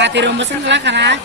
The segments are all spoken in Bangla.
Kati rumbesan lah karena.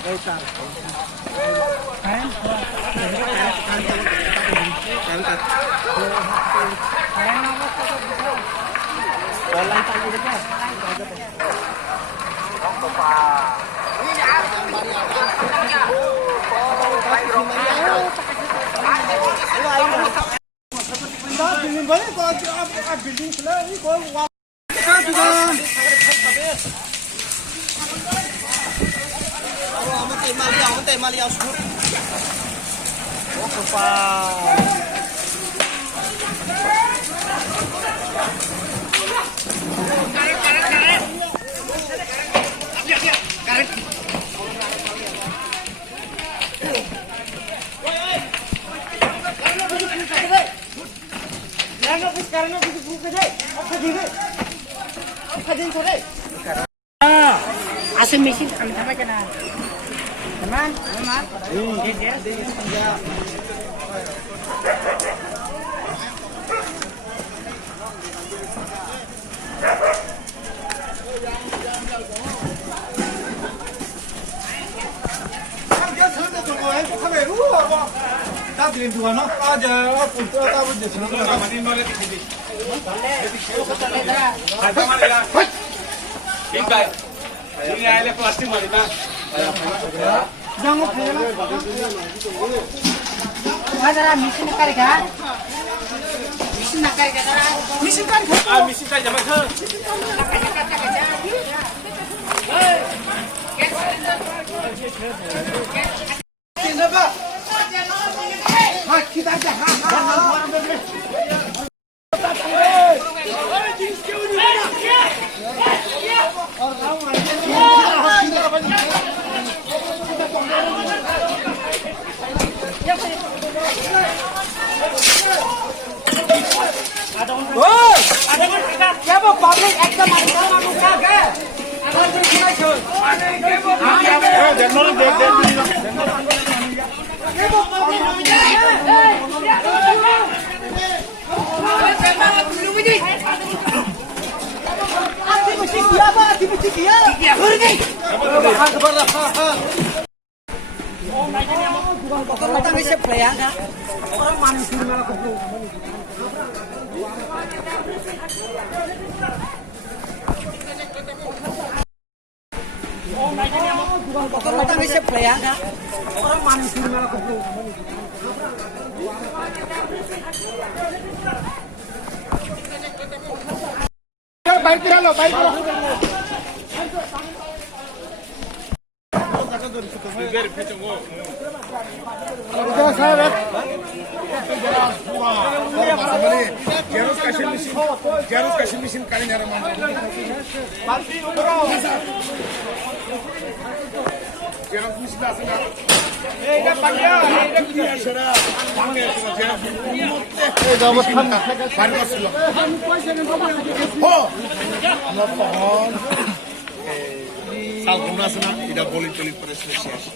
Asing mesin kami sama aja teman, ini airnya plastik malina. Jangan ada mesin karga. Mesin karga ada. Mesin karga. Mesin karga macam. Kenapa? Kita aja. Algunas tidak boleh beli presisias.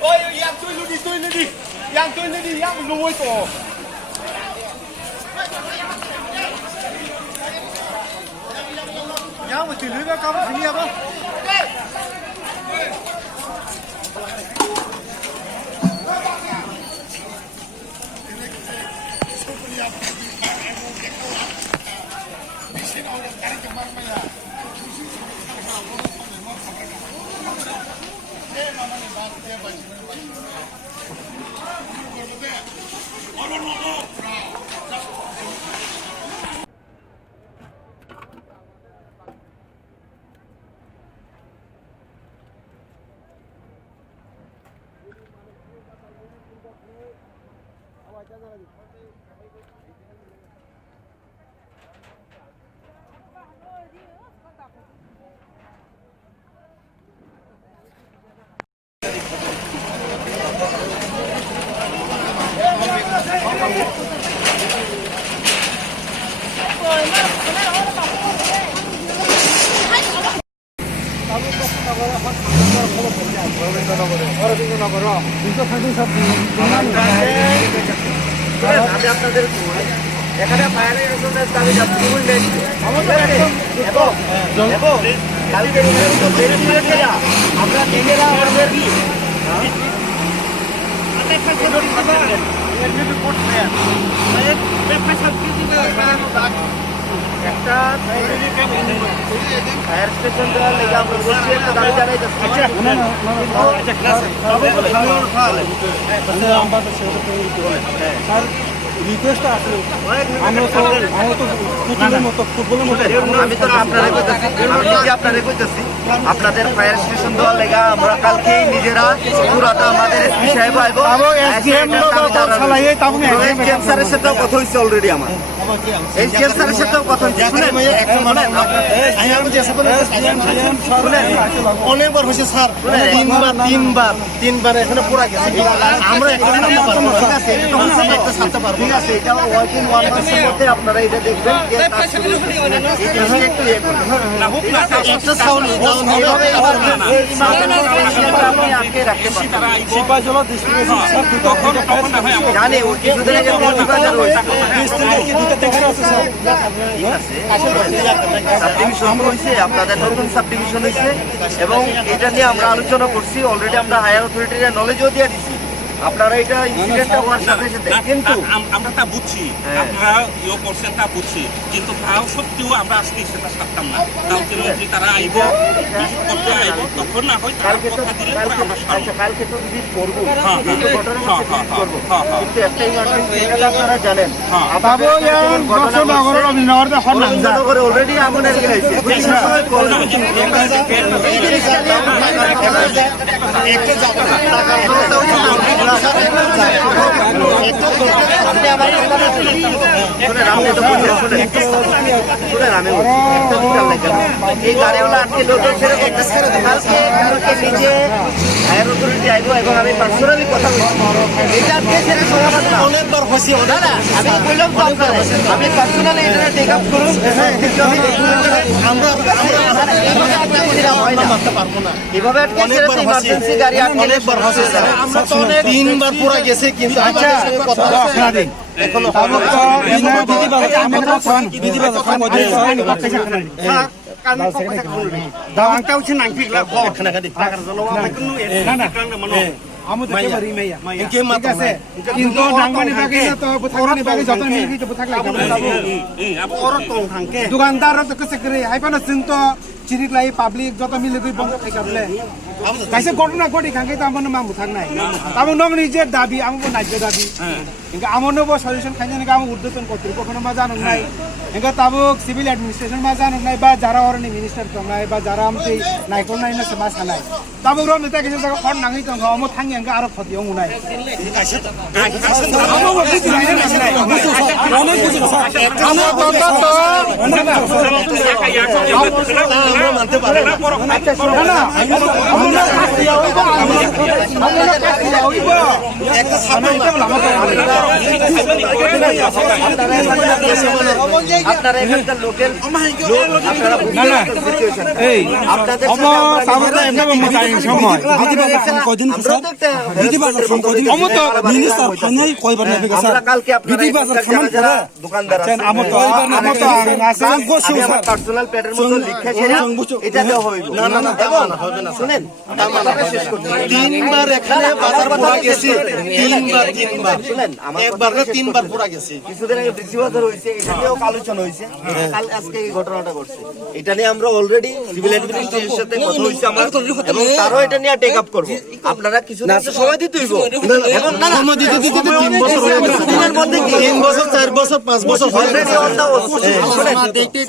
Ôi, yang tôi lên đi. Yang tôi lên đi, yang nuôi tổ. Yang mà chỉ lưới cao có gì không? এখানে ফায়ারের দাবি যাচ্ছে এবং কালকে আমরা নিজেরা আমাদের একটা ফায়ার স্টেশন দেওয়ার লেগে আমরা বলছি একটা দাবি জানাই যাচ্ছি রিকোয়েস্ট আছে আমি তো ফুটবলের মতো আমি তো আপনারা কইতাছি আমি নিজে আপনারা কইতাছি আপনাদের ফায়ার স্টেশন দেওয়ার লেগে আমরা কালকে নিজেরা পুরাটা আমাদের এসপি সাহেব আইবো এবং এসডিএম এসডিএম স্যারের সাথেও কথা হইছে অলরেডি আমার এসডিএম স্যারের সাথেও কথা হইছে অনেকবার হয়েছে স্যার তিনবার এখানে পুরা গেছে আমরা ঠিক আছে এটা সাথে পারবো ঠিক আছে এটা ওয়ার্কিং 1 মাসের মধ্যে আপনারা এটা দেখবেন একটা সাউন্ড আপনি আটকে রাখতে পারবেন সিপাহীজলা ডিস্ট্রিক্ট জানি ও কিছুদিন আগে বাজার হয়েছে সাবডিভিশন হয়েছে আপনাদের নতুন সাবডিভিশন হয়েছে এবং এটা নিয়ে আমরা আলোচনা করছি অলরেডি আমরা হায়ার অথরিটির নলেজও দিয়ে দিচ্ছি আপনারা এটা ইনসিডেন্টটা হওয়ার সাথে সাথে কিন্তু আমরা তা বুঝছি আপনারা ইয়ে করছেন তা বুঝছি কিন্তু তাও সত্যিও আমরা আজকে সেটা সারতাম না কালকে মন্ত্রী তারা আইব ভিজিট করতে আইব তখন না হয় তারা কথা দিলে পরে আমরা সারবো কালকে তো ভিজিট করবো কিন্তু ঘটনার মধ্যে ভিজিট করবো কিন্তু একটা ইমার্জেন্সি এটা আপনারা জানেন নগরে অলরেডি আগুন লেগে গেছে এই জিনিসটা এই গাড়িওয়ালা আজকে লোকের ছেড়ে কালকে নিজে হায়ার অথরিটি আইব এবং আমি পার্সোনালি কথা বলছি এটা আজকে ছেড়ে সমাধান না অনেকবার হয়েছে আমি বললাম তো আপনারা আমি পার্সোনালি এটা টেক আপ করুন আমরা হয় না মারতে পারবো না এভাবে আজকে ছেড়ে ইমার্জেন্সি গাড়ি অনেকবার হয়েছে আমরা তো অনেক তিনবার পুরা গেছে কিন্তু আচ্ছা কথা এখনো আমাদের একেবারে মাইয়া ইনকে ঠিক আছে কিন্তু ডাঙ্গানি বাকি না তো থাকানি বাকি যত মিলি তো থাকলে দোকানদার তো কসে করে আইপানো চিন্ত চিরিকলাই পাবলিক যত মিলে দুই বন্ধ থেকে বলে কাইছে ঘটনা ঘটি খাঙ্গে তো আমার মামু থাক নাই তারপর নং নিজের দাবি আমার ন্যায্য দাবি ఇంకా అమోనోబో సొల్యూషన్ ఖంజనగా ఊర్దుతోని কর্তৃপক্ষের মা জানুক নাই ఇంకా তাবুক সিভিল অ্যাডমিনিস্ট্রেশন মা জানুক নাই বা যারা অরনি মিনিস্টার তো নাই বা যারা আমতে নাইকল নাই না সমাজ নাই তাবুক রম নেতা কিছু জায়গা ফন নাঙি তো আমো থাঙ্গি আঙ্গা আরো ক্ষতি হমু নাই আমো বুঝি নাই অনেক বুঝি আমো তো আমরা মানতে পারি না না আমরা একটা সামনে আপনারা এখানকার লোকেল পার্সোনাল প্লেটের মতো লিখে এটা দেওয়া হইব শুনেন তিনবার এখানে বাজার পুরা গেছি তিনবার শুনেন একবার না তিনবার পুরা গেছি কিছুদিন আগে বৃষ্টি বাজার হয়েছে এটা নিয়েও আলোচনা হয়েছে কাল আজকে এই ঘটনাটা ঘটছে এটা নিয়ে আমরা অলরেডি সিভিল অ্যাডমিনিস্ট্রেশনের সাথে কথা হয়েছে আমার এবং তারও এটা নিয়ে টেক আপ করবো আপনারা কিছু সময় দিতে হইব এবং না সময় দিতে 3 বছর হয়ে গেছে দিনের মধ্যে কি 3 বছর 4 বছর 5 বছর অলরেডি অন দা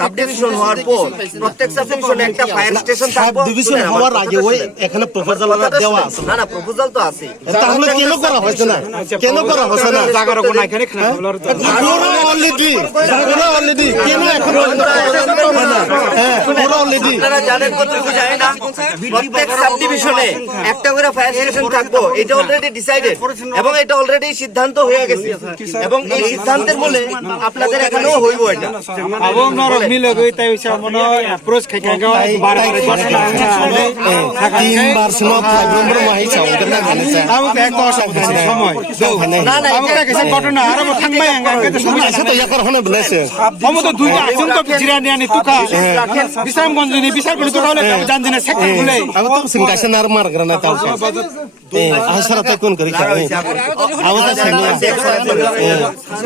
সাবডিভিশন হওয়ার পর প্রত্যেক সাবডিভিশনে একটা ফায়ার স্টেশন থাকবে ডিভিশন হওয়ার আগে ওই এখানে প্রপোজাল দেওয়া আছে না প্রপোজাল তো আছে তাহলে কেন করা হয়েছে না কেন করা হয়েছে না জায়গার কোন এখানে খাবার পুরো অলরেডি কেন এখন পুরো অলরেডি আপনারা জানেন কতটুকু জানি না প্রত্যেক সাবডিভিশনে একটা করে ফায়ার স্টেশন থাকবো এটা অলরেডি ডিসাইডেড এবং এটা অলরেডি সিদ্ধান্ত হয়ে গেছে এবং এই সিদ্ধান্তের বলে আপনাদের এখানেও হইব এটা আবো নর মিলে গই তাই মনে অ্যাপ্রোচ খাইগা তিনবার সময় প্রবলেম মাই চাও না জানেছে আবো এক তো সময় না আবো কাছে ঘটনা আর থাকবাই আঙ্গা তো সময় আছে তো ইয়াকর হনো বলেছে আমো তো দুইটা আছেন তো জিরানি আনি তুকা বিশামগঞ্জ নি বিশালগঞ্জ তো হলে জান দিনা সেক্টর বলে अब तुम सिंगासे नार मार करना ताऊ आसरा तक कौन करी आवाज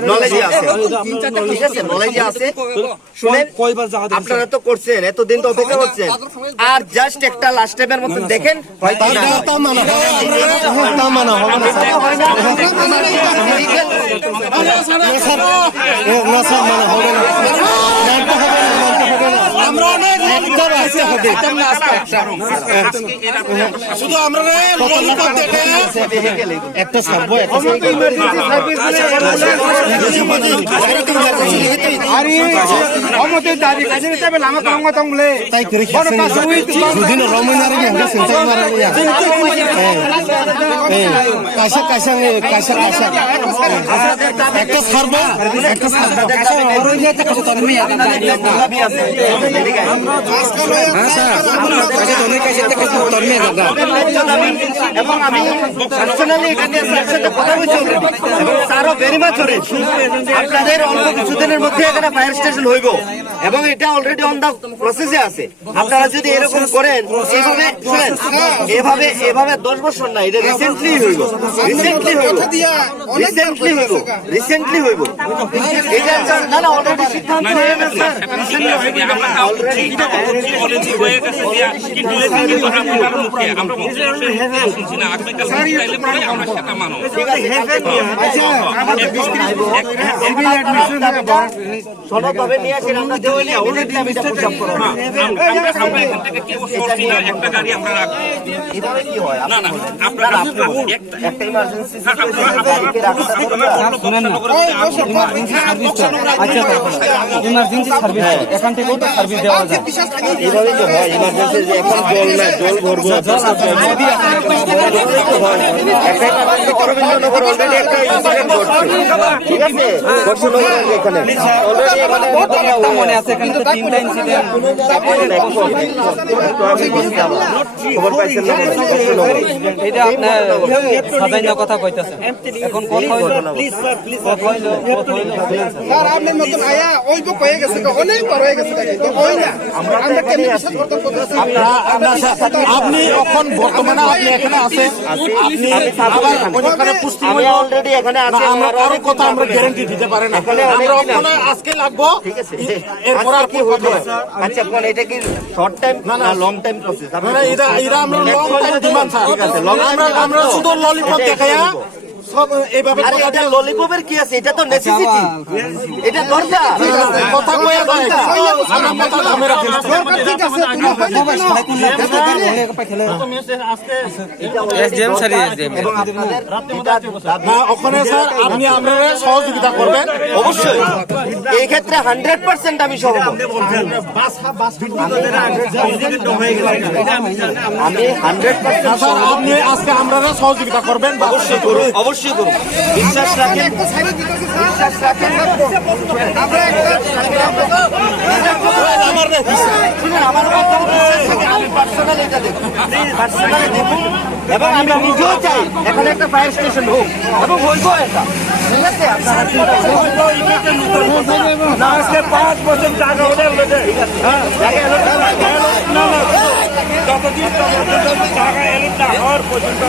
নলেজ আছে ঠিক আছে নলেজ আছে শুনেন আপনারা তো করছেন এতদিন তো অপেক্ষা করছেন আর জাস্ট একটা লাস্ট টাইমের মতো দেখেন হয়তো না तामाना হবে না স্যার মানে হবে না আমরা অনেক আসতে হবে শুধু আমরা ললিপপ দেখে একটা সার্ভো আরে আমাদের দাদি কাছে তবে লামা কামা তংলে তাই করে দুদিন রমনারে আমরা সেন্টার মারা কাশা একটা সার্ভো এবং আমি পার্সোনালি এটা নিয়ে স্যারের সাথে কথা বলছি এবং স্যারও ভেরি মাচ আপনাদের অল্প কিছুদিনের মধ্যে এখানে ফায়ার স্টেশন হইব এবং এটা অলরেডি অন দা প্রসেসে আছে আপনারা যদি এরকম করেন এইভাবে শুনেন এভাবে 10 বছর না এটা রিসেন্টলি হইব এটা না অলরেডি সিদ্ধান্ত হয়ে গেছে তবে নিয়ে আসেন আমরা দেওয়ালি অলরেডি আমি এটা পুশ আপ করব একটা গাড়ি আমরা রাখবো এভাবে কি হয় না আপনারা একটা ইমার্জেন্সি গাড়িকে রাখতে ইমার্জেন্সি সার্ভিস এখান থেকে তো সার্ভিস দেওয়া যায় এইভাবে তো হয় ইমার্জেন্সি যে এখন জল নাই জল ভরবো একটা অরবিন্দনগর অলরেডি একটা ইনসিডেন্ট ঘটছে ঠিক আছে এখানে অলরেডি এখানে মনে আছে এখানে তো 3টা ইনসিডেন্ট খবর পাইছেন না এটা আপনার সাজাইনা কথা কইতাছেন এখন কথা হইলো প্লিজ স্যার স্যার আপনার মতন আয়া ওই তো কয়ে গেছে অনেক বড় হয়ে গেছে তো ওই না আমরা সাথেই আছি। আপনি এখন বর্তমানে আপনি এখানে আছেন, আপনি আমি অলরেডি এখানে আছি। আমরা কারো কথা আমরা গ্যারান্টি দিতে পারি না। আমরা ওখানে আজকে লাগবো, ঠিক আছে, এরপর আর কি হইলো? আচ্ছা, কোন এটা কি শর্ট টাইম না লং টাইম প্রসেস? এটা আমরা লং টাইম ডিমান্ড স্যার। আমরা শুধু ললিপপ দেখাইয়া সব এইভাবে আরে এটা ললিপপের কি আছে? এটা তো নেসেসিটি, এটা দরকার। কথা কয়ে যায়, আমরা কথা থামে রাখি না। এবং আপনাদের না, ওখানে স্যার আপনি আমরা সহযোগিতা করবেন অবশ্যই এই ক্ষেত্রে 100% আমি সহমত। আমি 100% স্যার। আপনি আজকে আমরা সহযোগিতা করবেন, অবশ্যই করুন, অবশ্যই করুন। বিশ্বাস রাখেন, বিশ্বাস রাখেন। শুনুন, আমার কথা বিশ্বাস রাখেন। আমি পার্সোনালি এটা দেখুন, পার্সোনালি দেখুন, এবং আমি নিজেও চাই এখানে একটা ফায়ার স্টেশন হোক এবং হইব এটা। ঠিক আছে, আপনারা চিন্তা করুন। না, আজকে 5 বছর টাকা ওদের লোকে। ঠিক আছে, জায়গা এলো না, যতদিন টাকা এলো না হওয়ার পর্যন্ত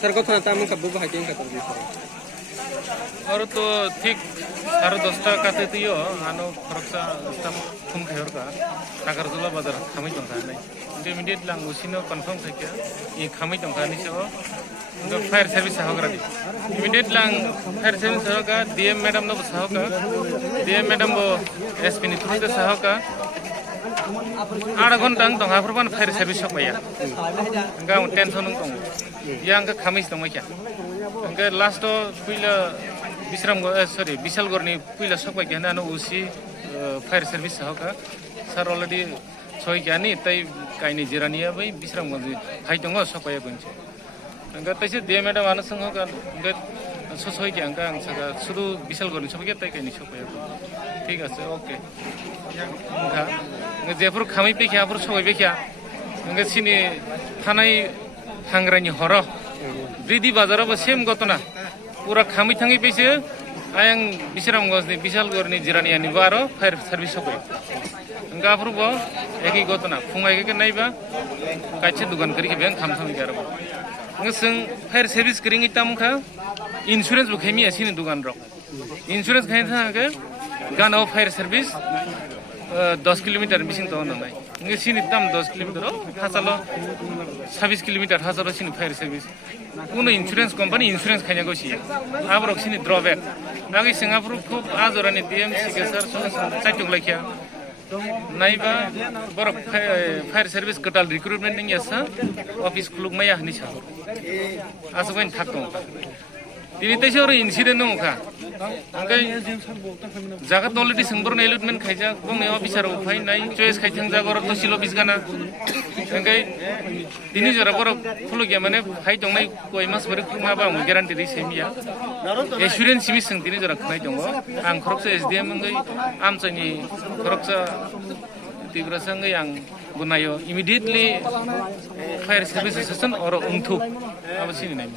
Sir, kau kena tamu kabu bahagia kata begitu. और तो ठीक 10:30 काते तियो आनो फरकसा स्टाफ फुम खायर का नागारजुला बाजार खामै दंखा नै इमिडिएट लांग उसिनो कन्फर्म थाकिया इ खामै दंखा नि सो फायर सर्विस होग्रा दि इमिडिएट लांग फायर सर्विस होगा डीएम मैडम नो सहोका डीएम मैडम बो एसपी नि थ्रु सहोका 8 घन्टा दंखा फरबान फायर सर्विस होकया गाव टेंशन दं yang ke Kamis dong macam, ke last to pila Bisalgor ni pila sok bagian anu usi fire service hoka, sar already soy kiani, tapi kaini jirani ya, bayi Bisram gor hai tunggu sok bagian kunci, ke tapi dia macam anu sengho kan, ke soy kian kan, saka sudu Bisalgor ni sok bagian tapi kaini sok bagian, ठीक है ओके, के जेफुर खामी पे क्या, फुर sok bagian, के sini थानाई हांग्रानि हरो ब्रिदि बाजाराव सेम घटना पूरा खामै थाङै पैसे आं बिसरामगंजनि बिशालगरनि जिरानियानि बारो फायर सार्भिस होबाय गाफ्रुबो एकै घटना फुङायके नायबा काइसे दुकान करि बें खामथाङै गारो जों फायर सार्भिस करिङै तामखा इन्सुरेन्स बुखायमि आसिनि दुकान र इन्सुरेन्स खाय थाङाके गानाव फायर सार्भिस 10 किलोमीटर मिसिं तो ननाय nge sini tam 10 kilometer hasalo 26 kilometer hasalo sini fire service kuno insurance company insurance khanya go sia abrok sini drawback nagi singapore khub azorani dmc ke sar chaitung laikya naiba borok fire service total recruitment ning yasa office khuluk maya hni sa asukwen thakong dini tesoro incident nongka angkai jagat already sengborn allotment khaija bong officer uphai nai choice khaithang jagor to silo bisgana angkai dini jora borok khulugya mane hai tongnai koi mas bori khuma ba mu guarantee dei semia assurance simi seng dini jora khnai tongo ang khoroksa sdm ngai amchani khoroksa tigrasang yang gunayo immediately fire service station or ungthu abasini nai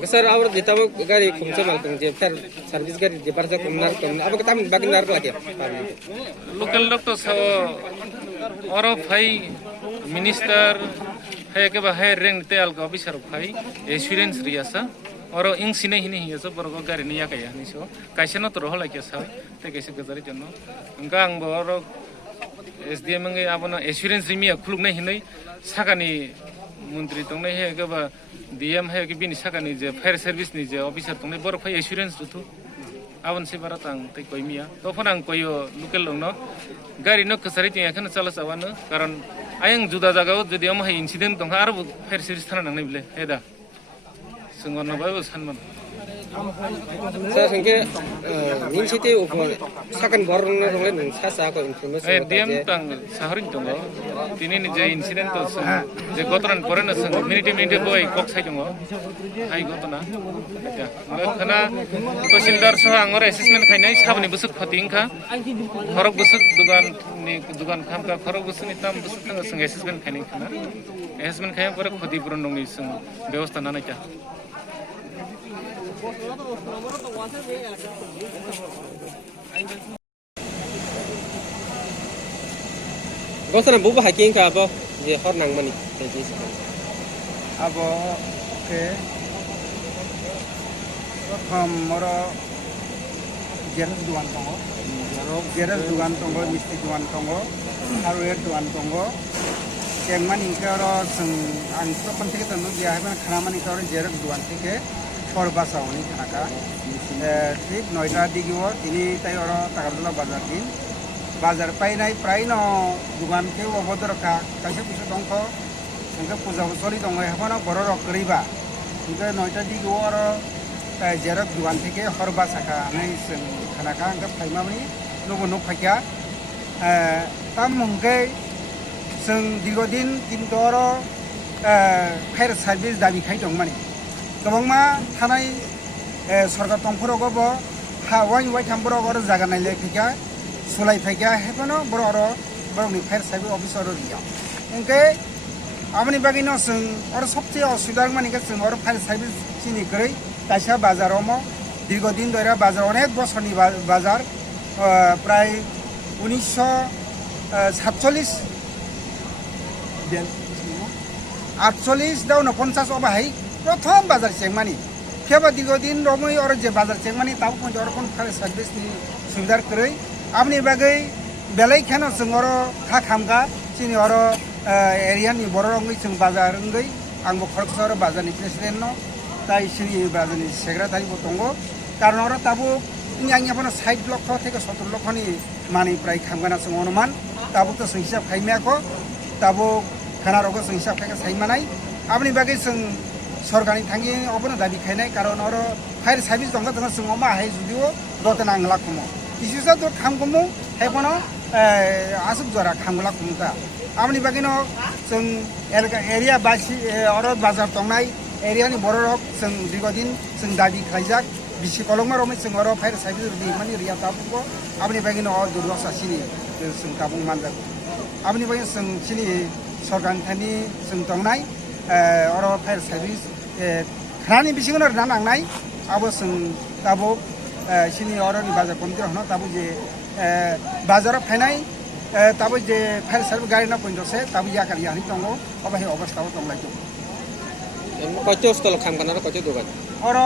Sir, awal kita mau gari kumsa malkung je fair service gari je parja kumnar kumnar. Apa kita bagian lagi? Local doctor so oro phai minister hai ke ba hai rank te al ka officer phai assurance riasa oro ing sine hine hi so borgo gari niya kaya ni so kaise no to hola ke sa te kaise gazari jonno gang bo oro SDM ngai abono assurance rimiya khuluk nai hinai sakani मन्त्री तंगनाय हे गबा डीएम हे कि बिनि साकानि जे फायर सर्भिस नि जे अफिसर तंगनाय बर फाय assurance रुथु abon se barat ang tei koi mia to phon ang koyo local long no gari no kasari ting ekhon chala chawan karon ayang juda jaga jodi am hai incident tong ar fair series thana nang bile heda sungon no bai sanman Sa sengke nin city ufo sakan borong na rongen nang sasa ko informasi dem tang saharin tong tini ni je incident to je gotran pore na sang minute boy kok sai tong ai gotna ja khana তহসিলদার সহ আঙর অ্যাসেসমেন্ট খাইনাই সাবনি বুসুক ফতিং খা খরক বুসুক দুগান খাম কা খরক বুসুক নি তাম বুসুক থাঙ্গা সং অ্যাসেসমেন্ট খাইনাই খানা অ্যাসেসমেন্ট খাইয়া পরে ক্ষতিপূরণ দং নি সং ব্যবস্থা নানাইতা Gosana bubu hakin ka abo je hor nang mani teji abo ke prothom moro jeres duan tongo jeres duan tongo misti duan tongo hardware duan tongo kengmani karo sing ang to penting to no dia haban khamani karo jeres duan theke forbasa oni thaka ঠিক 9টা দিগিও তিনি তাই ওর টাকাদলা বাজার দিন বাজার পাইনাই প্রায় ন দোকান কেউ অবদ রক্ষা কাছে কিছু দংখ ওকে পূজা বছরই দङ এখন বড় রকরিবা ওকে 9টা দিগিও আর জেরক দোকান থেকে হরবা সাকা নাই খানাকা ওকে ফাইমানি নব নব ফাইকা তাম মঙ্গে जों দীর্ঘদিন কিন্তু আর ফায়ার সার্ভিস দাবি খাই দं माने गोबांमा थानाय सरकार दंफोरावबो हा वाइ थामफोराव आरो जागा नायलाय फैगा सोलाय फैगा हेफानो बर' आरो बर'नि फायार सार्भिस अफिसार रिया ओंके आमनि बागिनो जों आरो सबसे असुबिदा माने जों आरो फायार सार्भिस सिनि गरै दाइसा बाजाराव दीर्घदिन धरे बाजार अनेक बছरनि बाजार प्राय 1947 दाउनो 50 अबाहाय प्रथम बाजार चेंमानि फेबा दीर्घदिन रमै और जे बाजार चेंमानि ताबो पन्ज और कोन फायार सार्भिस नि सुबिदा करै आमनि बागै बेलाय खेनो जों आरो खा खामगा सिनि आरो एरिया नि बर' रंगै जों बाजार रंगै आंबो खरखसर बाजारनि प्रेसिडेन्ट न ताइ सिनि बाजारनि सेक्रेटारि बो दङ कारण आरो ताबो आंनि आपन 60 लक्ष থেকে 70 लक्षनि मानि प्राय खामगाना जों अनुमान ताबो तो जों हिसाब खाइमाखौ ताबो खानारखौ जों हिसाब खाइगा साइमानाय आमनि बागै जों सरकारनि थांगि अबनो दाबि खायनाय कारण आरो फायार सार्भिस दङ जों मा हाय जुदिও दते नांगला खमो इसिसा द खामगमो हेपनो आसुक जरा खामगला खमता आमनि बागिनो जों एरिया बासि आरो बाजार दंनाय एरियानि बर'रक जों दीर्घदिन जों दाबि खायजाक बिसि कलंमा रमै जों आरो फायार सार्भिस माने रिया ताबुको आमनि बागिनो और दुरवासा सिनि जों ताबुं मानजाक आमनि बागिनो जों सिनि सरकारनि थांगि जों दंनाय और फायार सार्भिस खानानि बिसिङाव ना नांनाय आबो जों ताबो सिनि अरनि बाजार कमिटि हनो ताबो जे बाजाराव फायनाय ताबो जे फायार सार्भिस गारि ना पइन्दसे ताबो याकारि यानि दङ अबाहे अवस्थाव दंलाय दं कयतो स्टल खामगाना र कयतो दुकान और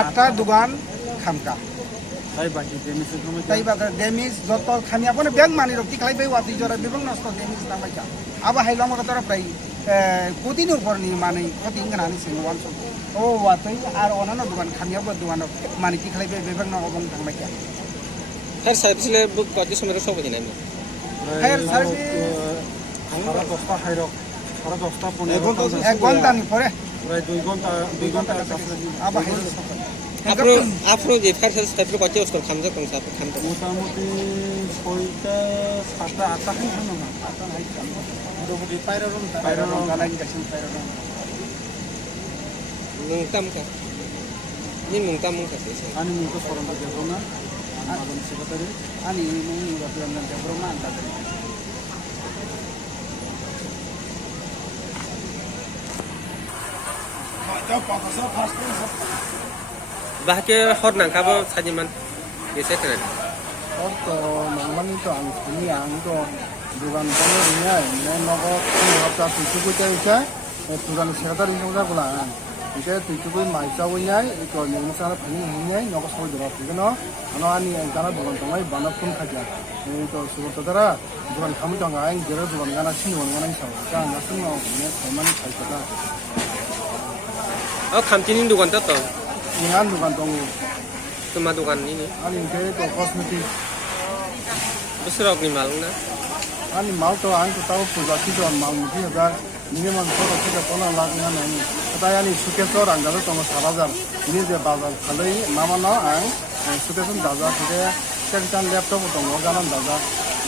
8টা दुकान खामका ताई बाजार डेमेज जत खामी अपन बैंक मानि रक्ति खालायबाय वाति जरा बिबं नष्ट डेमेज नामायका आबा हाइलामा गतरा प्राय कोटिनि उपरनि मानै खति गनानि सिङाव वान ओ वातै आरो अनानो दुकान खामियाबो दुकान मानि कि खालायबाय बिबं न अबं थांबायका फायार सार्भिसले कयतो समय सब हिनाय फायार सार्भिस সারা 10টা হাইরক সারা 10টা 1 ঘন্টাनि পরে প্রায় 2 ঘন্টা आबा हाइल afro je फायार सार्भिस टाइपले कयतो स्टल खामजा दं साप खामजा মোটামুটি 6টা 7টা 8টা খাই খানো না 8টা হাই খানো মোটামুটি পায়রন गालाइन गासिन पायरन mungtam ka ni mungtam ka se ani muka sorong debrona ani sekretari ani mung rapian debroma anta dari bahke hor nang ka bo sajiman gese keren তো নরমালি তো আমি তো দোকান বন্ধ নিয়ে নগদ 3 হপ্তাহ তুই কইতে দোকান সেক্রেটারি নগদা বলা 이제 뒤쪽에 많이 싸고 있냐? 이거 내용사를 반영 했냐? 너가 서울 들어왔어. 이거는 아니 가나 두번 동안 만나품 가자. 또 수고들아 두번 가무장 아인 저러 두번 가나 신원 가나 있어. 자, 나승노 네 얼마나 잘 거다. 감지는 두건 떴다 이한 두번 동이 Cuma dukan ini. Ani ke to cosmetic. Besar ni malu na. Ani mal to ang to tahu puja kita mal mungkin ada minimum to kita pona lagi na ni. Kata ani sukesor ang dalam to sahaja. Ini je bazar kalau mama na ang sukesor daza kita kita laptop to ganan daza.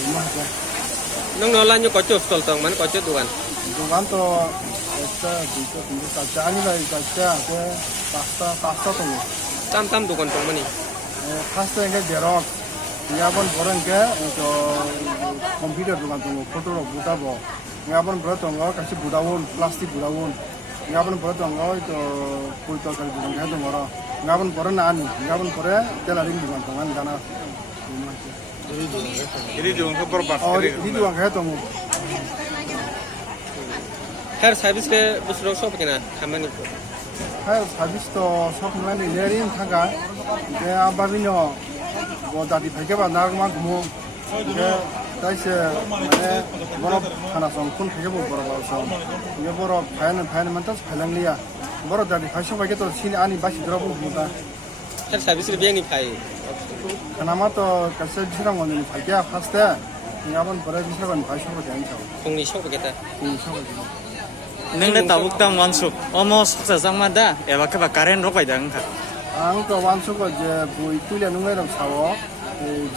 Ini aja. Nang nolan yo kocok stol tong man kocok dukan. Dukan to itu kaca ani lah kaca ke pasta to. Tam dukan tong mani. Pasta yang jerok. Ngapun orang ke itu komputer dukan to foto ro buta bo. Ngapun beratong kasih budawun plastik budawun. Ngapun beratong itu pulto kali dukan ke to moro. Ngapun boran ani ngapun bore telaring dukan to kan dana. Ini juga korban. Oh, ini dukan ke to mo. Her service ke besar shop kena kamani ko. Hai habis to sok mulai lerin thaga ke ababino bo dadi phake ba nagma gumo ke taise mane boro khana song kun phake bo boro ba song ye boro phain man tas phalang liya boro dadi phasho ba ke to sin ani basi dro bo buta Her service ke biang ni pai. khana ma to kase bisrang on ni phake faste ngabon boro bisrang on phasho ba gan chao Kong ni shop kita. ni shao नोंनो ताबुकता वानसुक अमो सकसा जांमा दा एबा केबा कारेन्ट रखायदा ओंखा ang to wansu ko je bui tuile nungai ram sawo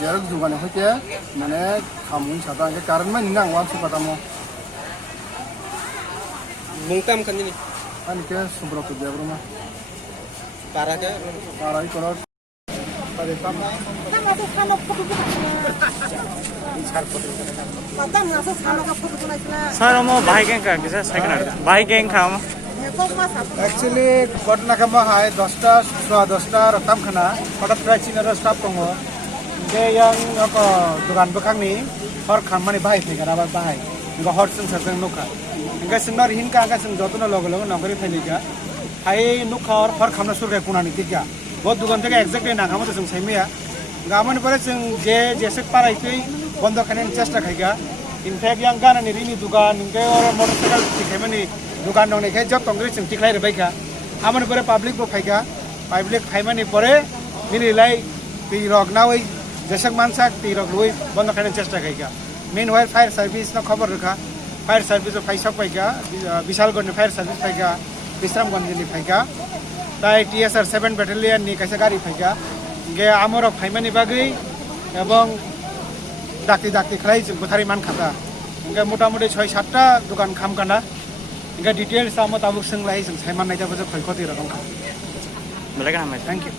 jerak dugane hote mane khamun sada ke karan ma nang wansu patamo Bungtam kan ini. ani ke subro to debruma Para ke. parai kono pare tam sir म भाइगेंखा किसा सेकेन्ड हार्दा भाइगेंखा म Actually, ঘটনা কামা হয় 10টা 10টা রকম খানা হঠাৎ প্রাইসিং আর স্টাফ দङ যে yang दुकान बखांनि हर खामानि बाहाय फैगोन आबाद बाहाय इंगा हर जों सरजों नुखा इंगा जोंना हिनका इंगा जों जतन लगे लगे नगरी फैलिगा हाय नुखा हर खामना सुरगाय कुनानि तिगा बहुत दुकान থেকে एक्जेक्टली नागामो जों साइमिया गामोन परे जों जे जेसे पारायतै बन्द खानायनि चेष्टा खायगा इनफैक्ट yang गानानि रिनि दुकान इंगे और मोटरसाइकेल तिखायमानि दुकान दंने के जब तंग्री जों तिखलाय रबायखा आमोन परे पब्लिक बो फायगा पब्लिक फायमानि परे मिनिलाय ति रक नावै जेसेक मानसा ति रक लुइ बन्द खानायनि चेष्टा खायगा मेन वाइल फायर सर्विस ना खबर रखा फायर सर्विस फाइसा फायगा विशालगढ़नि फायर सर्विस फायगा विश्रामगंजनि फायगा ताई टीएसआर 7 बैटालियन नि कायसा गारि फायगा गे आमरक फायमानि बागै एवं दाक्ति खालाय जों बोथारि मान खाता इंगा मोटामुटी 6-7टा दुकान खामगाना इंगा डिटेल्स आमो ताबुक सोंलाय जों सायमान नायदाबो जों खयखति रकम खा बेलेग नामा थैंक यू